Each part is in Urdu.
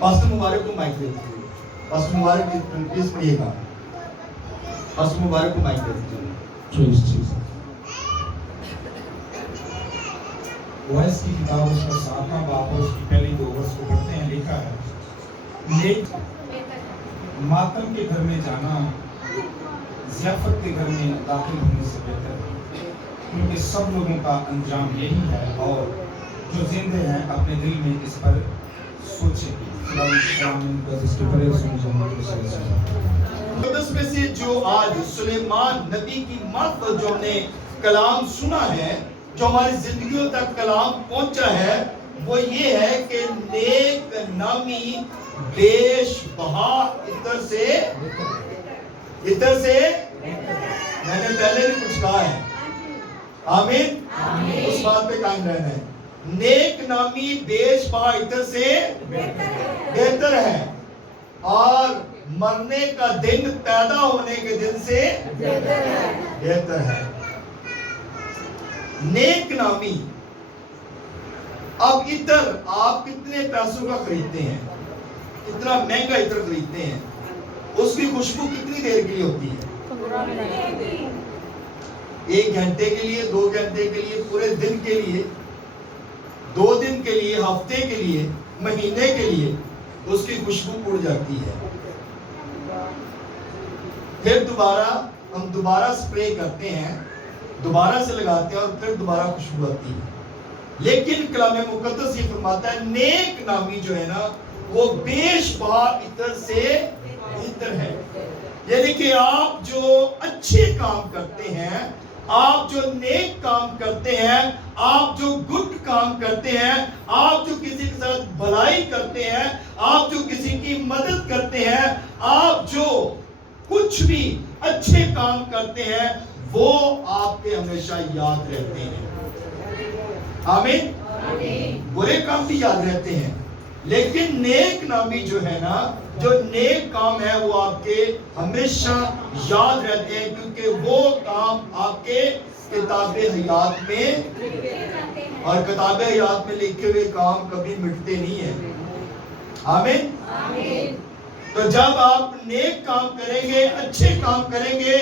پاسٹر مبارک کو مائک دے دیجیے. پاسٹر مبارک پلیز پڑھیے گا. پاسٹر مبارک کو مائک دے دیجیے. وائس کی کتاب اس کا 7واں باب اور اس کی پہلی 2 ورس کو پڑھتے ہیں. لکھا ہے نیک ماتم کے گھر میں جانا ضیافت کے گھر میں داخل ہونے سے بہتر ہے، کیونکہ سب لوگوں کا انجام یہی ہے، اور جو زندے ہیں اپنے دل میں اس پر سوچیں. مقدس میں سے جو آج سلیمان نبی کی معرفت جو ہم نے کلام سنا ہے، جو ہماری زندگیوں تک کلام پہنچا ہے، وہ یہ ہے کہ نیک نامی بیش بہا اتر سے میں نے پہلے بھی کچھ کہا ہے. آمین. اس بات پہ قائم رہنا ہے. نیک نامی بیش بہا اتر سے بہتر ہے، اور مرنے کا دن پیدا ہونے کے دن سے بہتر ہے. نیک نامی. اب عطر آپ کتنے پیسوں کا خریدتے ہیں؟ کتنا مہنگا عطر خریدتے ہیں؟ اس کی خوشبو کتنی دیر کے لیے ہوتی ہے؟ 1 گھنٹے کے لیے، 2 گھنٹے کے لیے، پورے دن کے لیے، 2 دن کے لیے، ہفتے کے لیے، مہینے کے لیے اس کی خوشبو اڑ جاتی ہے. پھر ہم دوبارہ سپرے کرتے ہیں، دوبارہ سے لگاتے ہیں، اور پھر دوبارہ خوشبو آتی ہے. لیکن کلام مقدس یہ فرماتا ہے نیک نامی جو ہے نا وہ بیش بہا عطر سے بہتر ہے. یعنی کہ آپ جو اچھے کام کرتے ہیں، آپ جو نیک کام کرتے ہیں، آپ جو گڈ کام کرتے ہیں، آپ جو کسی کے ساتھ بھلائی کرتے ہیں، آپ جو کسی کی مدد کرتے ہیں، آپ جو کچھ بھی اچھے کام کرتے ہیں، وہ آپ کے ہمیشہ یاد رہتے ہیں. آمین. برے کام بھی یاد رہتے ہیں، لیکن نیک نامی جو ہے نا، جو نیک کام ہے وہ آپ کے ہمیشہ یاد رہتے ہیں، کیونکہ وہ کام آپ کے کتاب حیات میں، اور کتاب حیات میں لکھے ہوئے کام کبھی مٹتے نہیں ہیں. آمین. تو جب آپ نیک کام کریں گے، اچھے کام کریں گے،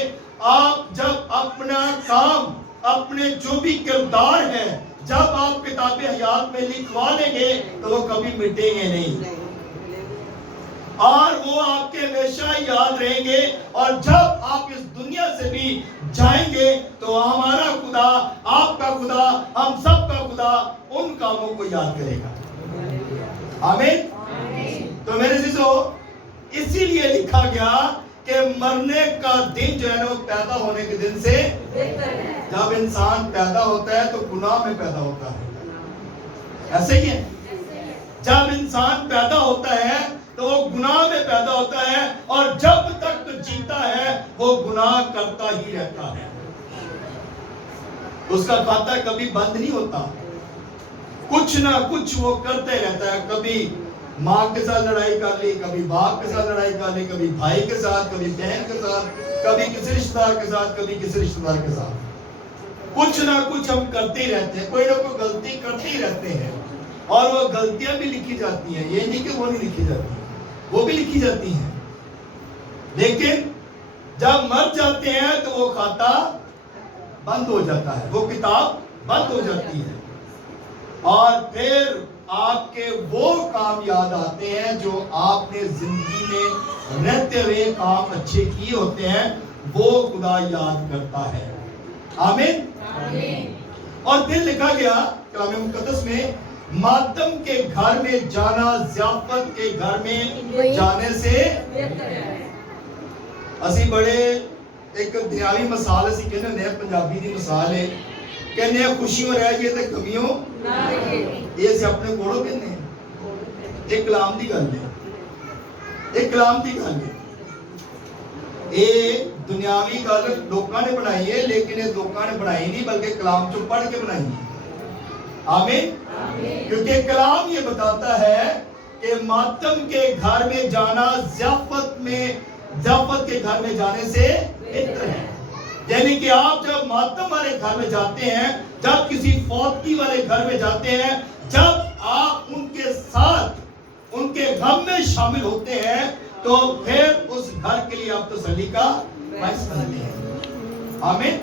آپ جب اپنا کام، اپنے جو بھی کردار ہے، جب آپ کتاب حیات میں لکھوا لیں گے تو وہ کبھی مٹیں گے نہیں، اور وہ آپ کے ہمیشہ یاد رہیں گے. اور جب آپ اس دنیا سے بھی جائیں گے تو ہمارا خدا، آپ کا خدا، ہم سب کا خدا ان کاموں کو یاد کرے گا. آمین. تو میرے عزیزو، اسی لیے لکھا گیا کہ مرنے کا دن جو ہے نا وہ پیدا ہونے کے دن سے بہتر ہے. جب انسان پیدا ہوتا ہے تو گناہ میں پیدا ہوتا ہے، ایسے ہی ہے. جب انسان پیدا ہوتا ہے تو وہ گناہ میں پیدا ہوتا ہے، اور جب تک جیتا ہے وہ گناہ کرتا ہی رہتا ہے. اس کا کھاتا کبھی بند نہیں ہوتا، کچھ نہ کچھ وہ کرتے رہتا ہے. کبھی ماں کے ساتھ لڑائی کر لی، کبھی باپ کے ساتھ لڑائی کر لی، کبھی بھائی کے ساتھ، کبھی بہن کے ساتھ، کبھی کسی رشتہ دار کے ساتھ، کبھی کسی رشتہ دار کے ساتھ. کچھ نہ کچھ ہم کرتے ہی رہتے ہیں، کوئی نہ کوئی غلطی کرتے ہی رہتے ہیں، اور وہ غلطیاں بھی لکھی جاتی ہیں. یہ نہیں کہ وہ نہیں لکھی جاتی، وہ بھی لکھی جاتی ہیں. لیکن جب مر جاتے ہیں تو وہ کھاتا بند ہو جاتا ہے، وہ کتاب بند ہو جاتی ہے، اور پھر آپ کے وہ کام یاد آتے ہیں جو آپ نے زندگی میں رہتے ہوئے کام اچھے کیے ہوتے ہیں، وہ خدا یاد کرتا ہے. آمین. اور پھر لکھا گیا کلام مقدس میں، ماتم کے گھر میں جانا ضیافت کے گھر میں جانے سے بہتر ہے. اسی بڑے ایک دنیاوی مثال اسی کہنے نئے پنجابی دی مثال ہے، کہنے خوشیوں رہ گئے تے کمیوں نہ رہے. یہ سے اپنے کوڑوں کہنے ہیں. ایک کلام دی گل ہے، ایک کلام دی گل ہے. یہ دنیاوی گل لوکاں نے بنائی ہے، لیکن یہ لوکاں نے بنائی نہیں بلکہ کلام چوں پڑھ کے بنائی ہے. آمین. کیونکہ کلام یہ بتاتا ہے کہ ماتم کے گھر میں جانا ضیافت کے گھر میں جانے سے بہتر ہے. یعنی کہ آپ جب ماتم والے گھر میں جاتے ہیں، جب کسی فوتگی والے گھر میں جاتے ہیں، جب آپ ان کے ساتھ ان ان کے غم میں شامل ہوتے ہیں تو پھر اس گھر کے لیے آپ تسلی کا باعث بنتے ہیں. آمین.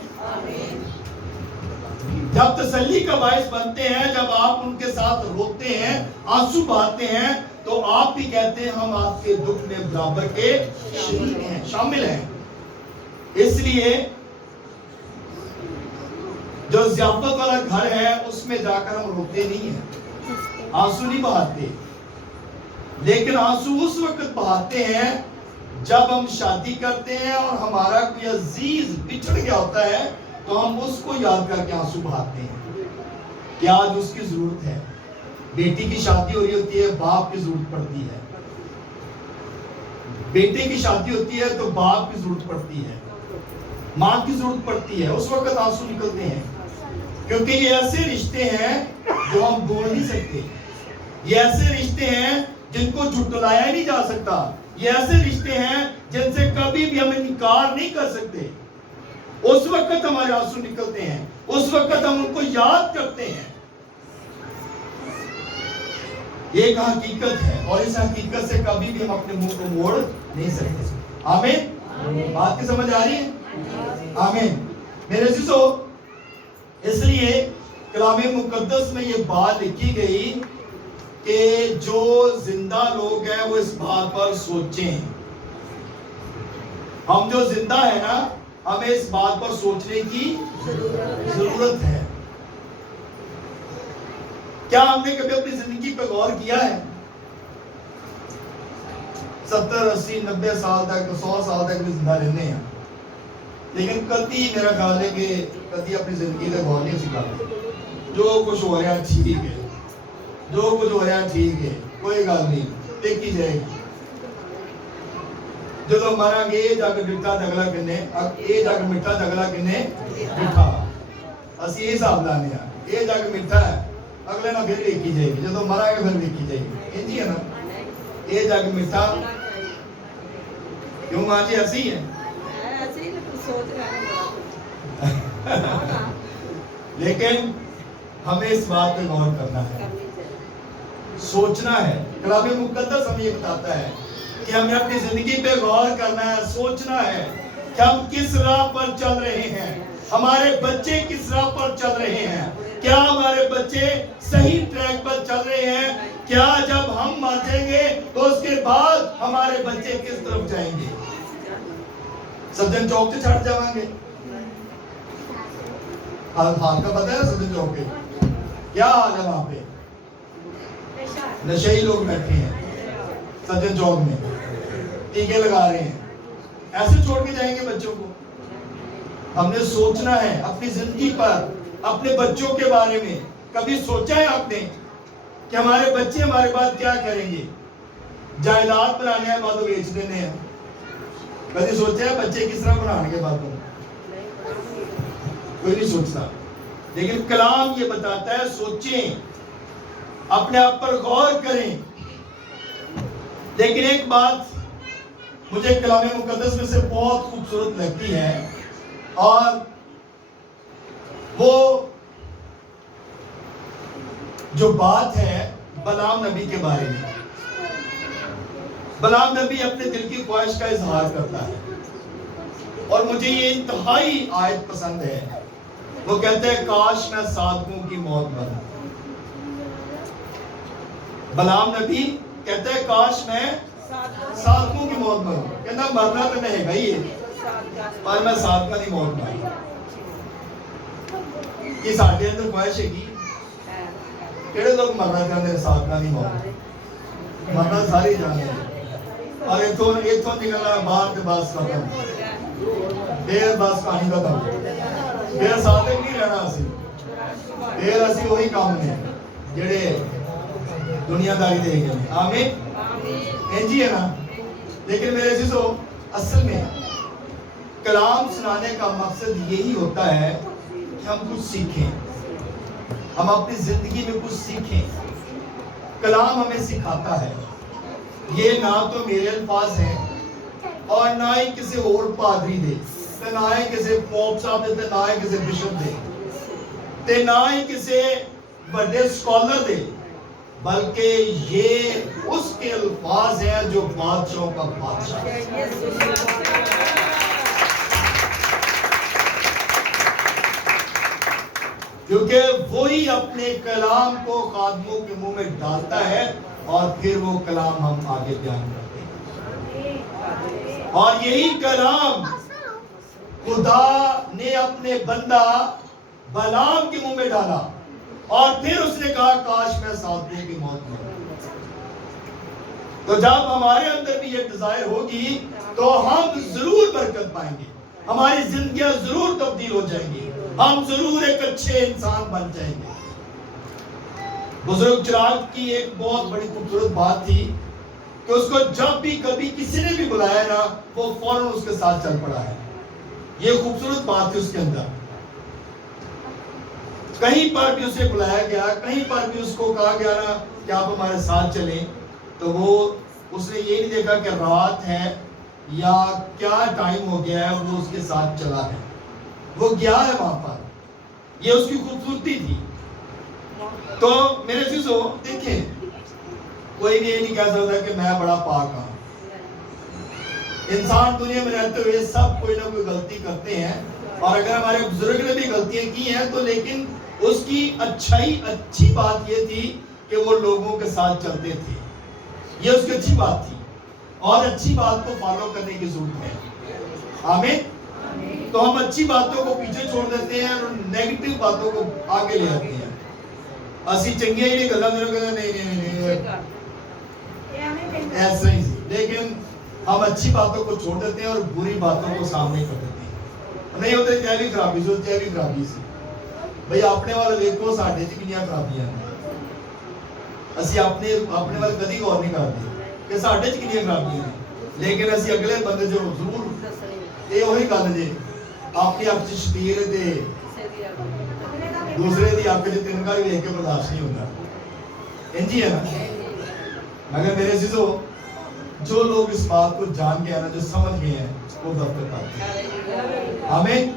جب تسلی کا باعث بنتے ہیں, جب آپ ان کے ساتھ روتے ہیں, آنسو بہاتے ہیں, تو آپ بھی کہتے ہیں ہم آپ کے دکھ میں برابر کے شریک ہیں, شامل ہیں. اس لیے جو ضیافت والا گھر ہے اس میں جا کر ہم روتے نہیں ہیں, آنسو نہیں بہاتے, لیکن آنسو اس وقت بہاتے ہیں جب ہم شادی کرتے ہیں اور ہمارا کوئی عزیز بچھڑ گیا ہوتا ہے تو ہم اس کو یاد کر کے آنسو بہاتے ہیں کہ آج اس کی ضرورت ہے. بیٹی کی شادی ہو رہی ہوتی ہے, باپ کی ضرورت پڑتی ہے. بیٹے کی شادی ہوتی ہے تو باپ کی ضرورت پڑتی ہے, ماں کی ضرورت پڑتی ہے. اس وقت آنسو نکلتے ہیں کیونکہ یہ ایسے رشتے ہیں جو ہم بھول نہیں سکتے. یہ ایسے رشتے ہیں جن کو جھٹلایا نہیں جا سکتا. یہ ایسے رشتے ہیں جن سے کبھی بھی ہم انکار نہیں کر سکتے. اس وقت ہمارے آنسو نکلتے ہیں, اس وقت ہم ان کو یاد کرتے ہیں. یہ ایک حقیقت ہے اور اس حقیقت سے کبھی بھی ہم اپنے منہ کو موڑ نہیں سکتے. آمین. بات کی سمجھ آ رہی ہے؟ آمین. میرے عزیزو, اس لیے کلام مقدس میں یہ بات لکھی گئی کہ جو زندہ لوگ ہیں وہ اس بات پر سوچیں. ہم جو زندہ ہیں نا, ہمیں اس بات پر سوچنے کی ضرورت ہے. کیا ہم نے کبھی اپنی زندگی پہ غور کیا ہے؟ 70, 80, 90 سال تک, 100 سال تک بھی زندہ رہنے ہیں, لیکن کبھی میرا خیال ہے کہ کبھی اپنی زندگی پہ غور نہیں سکھاتے. جو کچھ ہو رہا ہے ٹھیک ہے, جو کچھ ہو رہا ہے ٹھیک ہے, کوئی گل نہیں, دیکھی جائے گی. جدو مرا گے یہ جگ ڈٹھا دگلا کنے, یہ جگ مٹھا دگلا کنے ڈٹھا. اسی یہ حساب لانے ہیں, یہ جگ مٹھا ہے, اگلے نہ پھر ویکھی جائے گی, جدو مرا گے پھر ویکھی جائے گی. انجی ہے نا, یہ جگ مٹھا. کیوں ماں جی ایسی ہے؟ لیکن ہمیں اس بات پہ غور کرنا ہے, سوچنا ہے. کلام مقدس ہمیں یہ بتاتا ہے کہ ہمیں اپنی زندگی پہ غور کرنا ہے, سوچنا ہے کہ ہم کس راہ پر چل رہے ہیں, ہمارے بچے کس راہ پر چل رہے ہیں, کیا ہمارے بچے صحیح ٹریک پر چل رہے ہیں, کیا جب ہم مر جائیں گے تو اس کے بعد ہمارے بچے کس طرف جائیں گے. سجن چوک سے چھٹ جائیں گے, حال کا پتہ ہے سجن چوک کے کیا حال ہے. وہاں پہ نشئی لوگ بیٹھے ہیں سجن چوک میں, ٹیکے لگا رہے ہیں, ایسے چھوڑ کے جائیں گے بچوں کو. ہم نے سوچنا ہے اپنی زندگی پر, اپنے بچوں کے بارے میں. کبھی سوچا ہے آپ نے کہ ہمارے بچے ہمارے بعد کیا کریں گے؟ جائیداد بنانے کے بعد بیچ دینے ہیں. کبھی سوچا ہے بچے کس طرح بنانے کے بعد؟ کوئی نہیں سوچتا. لیکن کلام یہ بتاتا ہے سوچیں, اپنے آپ پر غور کریں. لیکن ایک بات مجھے کلام مقدس میں سے بہت خوبصورت لگتی ہے, اور وہ جو بات ہے بلعام نبی کے بارے میں. بلعام نبی اپنے دل کی خواہش کا اظہار کرتا ہے, اور مجھے یہ انتہائی آیت پسند ہے. وہ کہتے ہیں کاش میں صادقوں کی موت مروں. بلعام نبی کہتے ہیں کاش میں صادقوں کی موت مروں. کہنا مرنا تو نہیں بھائی پر میں صادقہ دی موت مروں. یہ ساڑھے اندر خواہش ہے کی کیڑے لوگ مرنا چاہتے ہیں صادقہ دی موت. مرنا ساری جانے ہیں, اور ایتھوں نکلنا باہر تے بس ختم, پھر بس کہانی ختم, پھر صادق نہیں رہنا اسی, پھر اسی وہی کام نے جڑے دنیا داری دے گئے. آمین. انجی ہے نا. لیکن میرے عزیزو, اصل میں کلام سنانے کا مقصد یہی ہوتا ہے کہ ہم کچھ سیکھیں, ہم اپنی زندگی میں کچھ سیکھیں. کلام ہمیں سکھاتا ہے. یہ نہ تو میرے الفاظ ہیں اور نہ ہی کسی اور پادری دے, نہ ہی کسی پوپ صاحب دے, نہ ہی کسی بشپ دے, نہ ہی کسی بڑے سکولر دے. بلکہ یہ اس کے الفاظ ہیں جو بادشاہوں کا بادشاہ ہے. کیونکہ وہی اپنے کلام کو خادموں کے منہ میں ڈالتا ہے اور پھر وہ کلام ہم آگے بیان کرتے ہیں. اور یہی کلام خدا نے اپنے بندہ بلعام کے منہ میں ڈالا اور پھر اس نے کہا کاش میں ساتھیوں کی موت مروں. تو جب ہمارے اندر بھی یہ ڈیزائر ہوگی تو ہم ضرور برکت پائیں گے, ہماری زندگیاں ضرور تبدیل ہو جائیں گی, ہم ضرور ایک اچھے انسان بن جائیں گے. بزرگ چراغ کی ایک بہت بڑی خوبصورت بات تھی کہ اس کو جب بھی کبھی کسی نے بھی بلایا نا وہ فوراً اس کے ساتھ چل پڑا ہے. یہ خوبصورت بات تھی اس کے اندر. کہیں پر بھی اسے بلایا گیا, کہیں پر بھی اس کو کہا گیا نا کہ آپ ہمارے ساتھ چلیں, تو وہ اس نے یہ نہیں دیکھا کہ رات ہے یا کیا ٹائم ہو گیا ہے, وہ اس کے ساتھ چلا ہے, وہ گیا ہے وہاں پر. یہ اس کی خوبصورتی تھی. تو میرے عزیزو دیکھیں, کوئی بھی یہ نہیں کہہ سکتا کہ میں بڑا پاک ہوں. انسان دنیا میں رہتے ہوئے سب کوئی نہ کوئی غلطی کرتے ہیں, اور اگر ہمارے بزرگ نے بھی غلطیاں کی ہیں تو لیکن اس کی اچھی بات یہ تھی کہ وہ لوگوں کے ساتھ چلتے تھے. یہ اس کی اچھی بات تھی, اور اچھی بات کو فالو کرنے کی ضرورت ہے. آمین. تو ہم اچھی باتوں کو پیچھے چھوڑ دیتے ہیں اور نیگیٹو باتوں کو آگے لے آتے ہیں. اسی چنگیاں ہی نہیں گلا نہیں ایسا ہی, لیکن ہم اچھی باتوں کو چھوڑ دیتے ہیں اور بری باتوں کو سامنے کر دیتے ہیں. نہیں ہوتے کیا بھی خرابی سے, کیا بھی خرابی سے بھئی اپنے والے دیکھو ساڑھے چ کنیاں خرابیاں اسی اپنے والے کدی غور نہیں کرتے کہ ساڑھے چ کنیاں خرابیاں ہیں, لیکن اسی اگلے بندے جو ضرور یہ وہی گل جی اپنی اک چ شتیر تے دوسرے دی اک چ تنکا بھی دیکھ کے برداشت نہیں ہوتا. انجی ہے نا. مگر میرے عزیزو جو لوگ اس بات کو جان گئے نا, جو سمجھ گئے ہیں, وہ دفتر پاتے ہیں. آمین.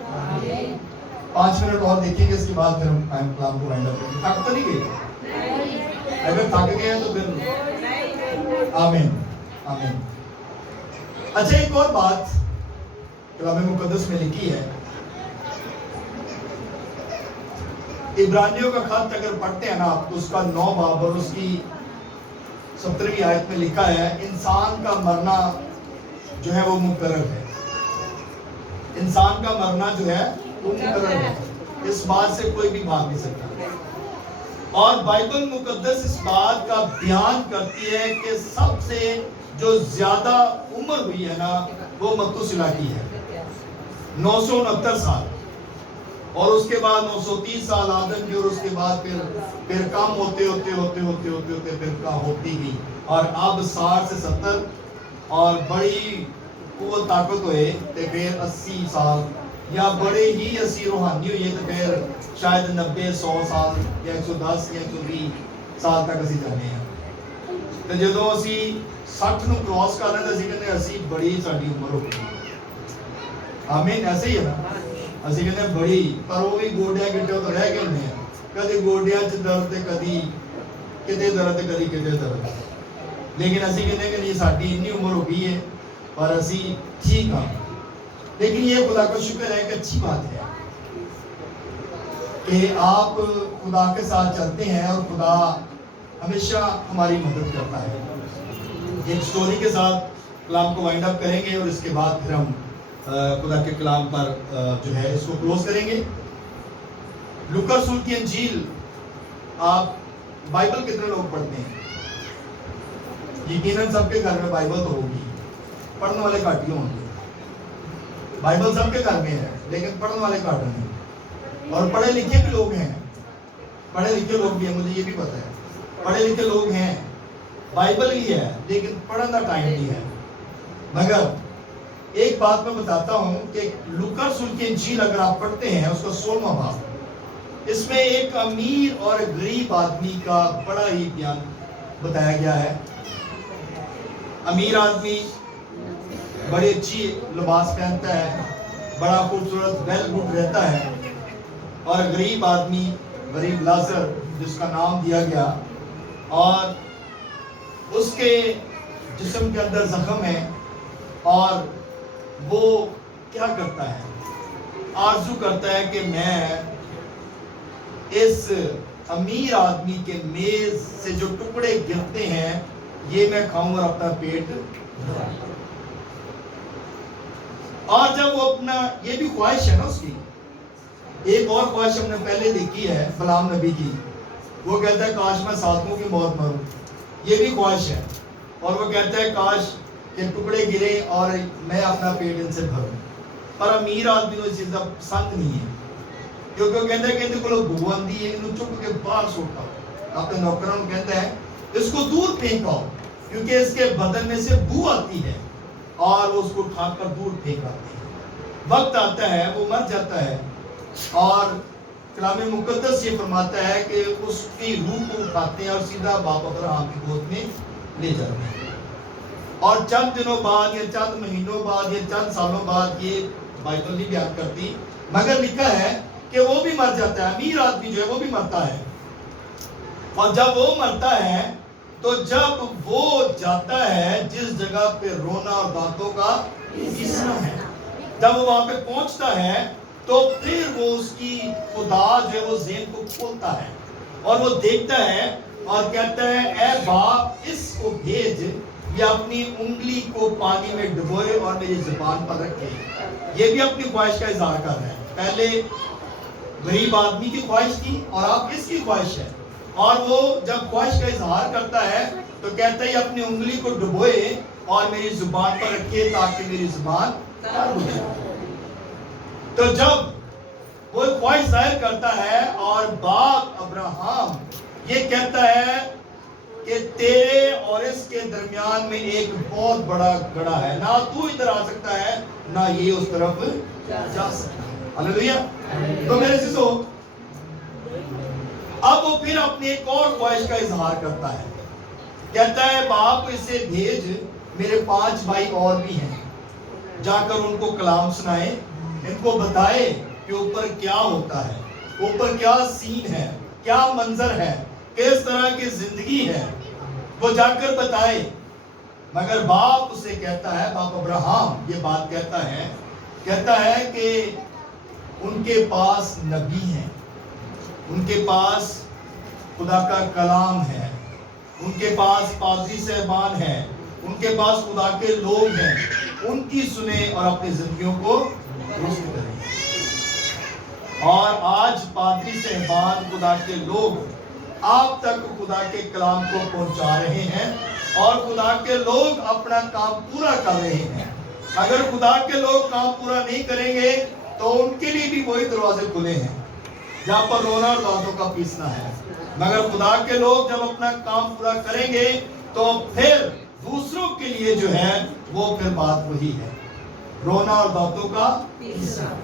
5 منٹ اور دیکھیں گے, اس کے بعد پھر ہم کلام کو وائنڈ اپ کریں گے. تھک تو نہیں گئے؟ اگر تھک گئے ہیں تو پھر آمین. آمین. اچھا ایک اور بات کلام مقدس میں لکھی ہے, عبرانیوں کا خط اگر پڑھتے ہیں نا آپ, تو اس کا 9 باب اور اس کی 17ویں آیت میں لکھا ہے انسان کا مرنا جو ہے وہ مقرر ہے. انسان کا مرنا جو ہے وہ مقرر ہے, اس بات سے کوئی بھی بھاگ نہیں سکتا. اور بائبل مقدس اس بات کا بیان کرتی ہے کہ سب سے جو زیادہ عمر ہوئی ہے نا وہ متوسیلہ کی ہے, 969 سال, اور اس کے بعد 930 سال آدم کی, اور اس کے بعد پھر کم ہوتے پھر کا ہوتی گئی, اور اب 60 سے 70 اور بڑی قوت طاقت ہوئے تو پھر 80 سال یا بڑے ہی 80 روحانی ہوئی تو پھر شاید 90-100 سال یا 110 یا 120 سال تک اسی جانے ہیں. تو جدو اسی 60 نو کراس کر رہے ہیں اسی کہتے اسی بڑی ساری عمر ہو گئی. آمین. ایسے ہی ہے نا, اسی کہتے ہیں بڑی, پر وہ بھی گوڈیاں گٹے تو رہ گئے ہونے ہیں, کدی گوڈیاں چ درد کدی کتے درد کدی کتے درد, لیکن اسی کہتے ہیں کہ نہیں ساری اتنی عمر ہو گئی ہے پر اسی ٹھیک ہاں. لیکن یہ خدا کا شکر ہے کہ اچھی بات ہے کہ آپ خدا کے ساتھ چلتے ہیں اور خدا ہمیشہ ہماری مدد کرتا ہے. ایک سٹوری کے ساتھ کلام کو وائنڈ اپ کریں گے اور اس کے بعد پھر ہم خدا کے کلام پر جو ہے اس کو کلوز کریں گے. لوکا رسول کی انجیل, آپ بائبل کتنے لوگ پڑھتے ہیں؟ یقیناً سب کے گھر میں بائبل تو ہوگی, پڑھنے والے کاٹی ہوں گے. بائبل سب کے گھر میں ہے لیکن پڑھنے والے کاٹ نہیں, اور پڑھے لکھے بھی لوگ ہیں, پڑھے لکھے لوگ بھی ہیں, مجھے یہ بھی پتہ ہے پڑھے لکھے لوگ ہیں, بائبل ہی ہے لیکن پڑھنے کا ٹائم نہیں ہے. مگر ایک بات میں بتاتا ہوں کہ لوکا رسول کی انجیل اگر آپ پڑھتے ہیں اس کا 16واں باب, اس میں ایک امیر اور غریب آدمی کا بڑا ہی بیان بتایا گیا ہے. امیر آدمی بڑی اچھی لباس پہنتا ہے, بڑا خوبصورت ویل گڈ رہتا ہے, اور غریب آدمی, غریب لازر جس کا نام دیا گیا, اور اس کے جسم کے اندر زخم ہے اور وہ کیا کرتا ہے؟ آرزو کرتا ہے کہ میں اس امیر آدمی کے میز سے جو ٹکڑے گرتے ہیں یہ میں کھاؤں اور اپنا پیٹ بھروں۔ اور جب وہ اپنا، یہ بھی خواہش ہے نا اس کی، ایک اور خواہش ہم نے پہلے دیکھی ہے غلام نبی کی، وہ کہتا ہے کاش میں ساتھوں کی موت مروں، یہ بھی خواہش ہے، اور وہ کہتا ہے کاش کہ ٹکڑے گرے اور میں اپنا پیٹ ان سے بھروں۔ پر امیر آدمی کو اس چیز کا پسند نہیں ہے، کیونکہ وہ کہتا ہے کہ کو بو آندی ہے، انہوں چپ کے باہر سوٹا، اپنے نوکروں کو کہتا ہے اس کو دور پھینکاؤ کیونکہ اس کے بدن میں سے بو آتی ہے، اور وہ اس کو اٹھا کر دور پھینک آتے ہیں۔ وقت آتا ہے وہ مر جاتا ہے، اور کلام مقدس یہ فرماتا ہے کہ اس کی روح کو اٹھاتے ہیں اور سیدھا باپ ابراہیم کی گود میں لے جاتے ہیں، اور چند دنوں بعد یا چند مہینوں بعد یا چند سالوں بعد، یہ بائبل نہیں بیان کرتی مگر لکھا ہے کہ وہ بھی مر جاتا ہے، امیر آدمی جو ہے وہ بھی مرتا ہے، اور جب وہ مرتا ہے تو جب وہ جاتا ہے جس جگہ پہ رونا اور دانتوں کا پیسنا ہے، جب وہ وہاں پہ پہنچتا ہے تو پھر وہ اس کی خدا جو ہے وہ ذہن کو کھولتا ہے اور وہ دیکھتا ہے اور کہتا ہے اے باپ اس کو بھیج، یہ اپنی انگلی کو پانی میں ڈبوئے اور میری زبان پر رکھے۔ یہ بھی اپنی خواہش کا اظہار کر رہے ہیں، پہلے غریب آدمی کی خواہش تھی اور اب اس کی خواہش ہے، اور وہ جب خواہش کا اظہار کرتا ہے تو کہتا ہے اپنی انگلی کو ڈبوئے اور میری زبان پر رکھے تاکہ میری زبان تر ہو جائے۔ تو جب وہ خواہش ظاہر کرتا ہے اور باپ ابراہیم یہ کہتا ہے کہ تیرے اور اس کے درمیان میں ایک بہت بڑا گڑھا ہے، نہ تو ادھر آ سکتا ہے نہ یہ اس طرف جا سکتا ہے۔ ہاللیلویہ۔ تو میرے عزیزو، اب وہ پھر اپنی ایک اور خواہش کا اظہار کرتا ہے، کہتا ہے باپ اسے بھیج، میرے 5 بھائی اور بھی ہیں، جا کر ان کو کلام سنائے، ان کو بتائے کہ اوپر کیا ہوتا ہے، اوپر کیا سین ہے، کیا منظر ہے، کس طرح کی زندگی ہے، وہ جا کر بتائے۔ مگر باپ اسے کہتا ہے، باپ ابراہیم یہ بات کہتا ہے کہ ان کے پاس نبی ہیں، ان کے پاس خدا کا کلام ہے، ان کے پاس پادری صاحبان ہیں، ان کے پاس خدا کے لوگ ہیں، ان کی سنیں اور اپنی زندگیوں کو درست کریں۔ اور آج پادری صاحبان، خدا کے لوگ آپ تک خدا کے کلام کو پہنچا رہے ہیں، اور خدا کے لوگ اپنا کام پورا کر رہے ہیں۔ اگر خدا کے لوگ کام پورا نہیں کریں گے تو ان کے لیے بھی وہی دروازے کھلے ہیں جہاں پر رونا اور دانتوں کا پیسنا ہے۔ مگر خدا کے لوگ جب اپنا کام پورا کریں گے تو پھر دوسروں کے لیے جو ہے وہ پھر بات وہی ہے، رونا اور دانتوں کا پیسنا۔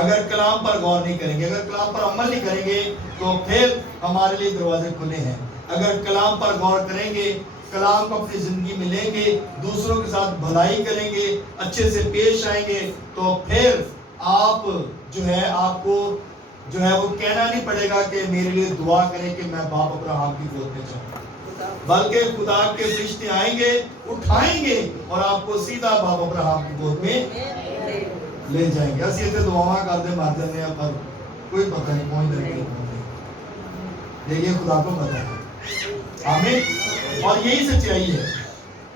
اگر کلام پر غور نہیں کریں گے، اگر کلام پر عمل نہیں کریں گے تو پھر ہمارے لیے دروازے کھلے ہیں۔ اگر کلام پر غور کریں گے، کلام کو اپنی زندگی میں لیں گے، دوسروں کے ساتھ بھلائی کریں گے، اچھے سے پیش آئیں گے، تو پھر آپ جو ہے آپ کو جو ہے وہ کہنا نہیں پڑے گا کہ میرے لیے دعا کریں کہ میں باپ ابراہیم کی گود میں جاؤں، بلکہ خدا کے فرشتے آئیں گے، اٹھائیں گے اور آپ کو سیدھا باپ ابراہیم کی گود میں لے جائیں گے۔ اسی اتنے دعاواں کرتے مار جانے ہیں پر کوئی پتہ نہیں پہنچ دے گی، لیکن خدا کو پتہ ہے۔ آمین۔ اور یہی سچائی ہے،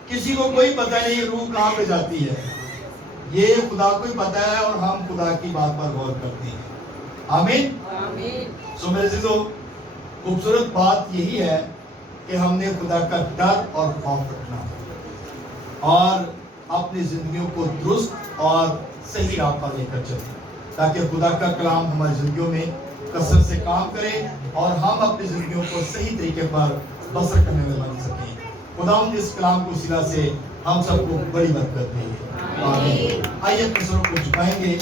کسی کو کوئی پتہ نہیں روح کہاں پہ جاتی ہے، یہ خدا کو ہی پتہ ہے، اور ہم خدا کی بات پر غور کرتے ہیں۔ آمین۔ سو میرے عزیزو، خوبصورت بات یہی ہے کہ ہم نے خدا کا ڈر اور خوف رکھنا اور اپنی زندگیوں کو درست اور صحیح راہ پر لے کر چلیں، تاکہ خدا کا کلام ہماری زندگیوں میں کثرت سے کام کرے اور ہم اپنی زندگیوں کو صحیح طریقے پر بسر کرنے میں بن سکیں۔ خدا اس کلام کو وسیلہ سے ہم سب کو بڑی برکت دے۔ آمین۔ آئیے اپنے سروں کو جھکائیں گے۔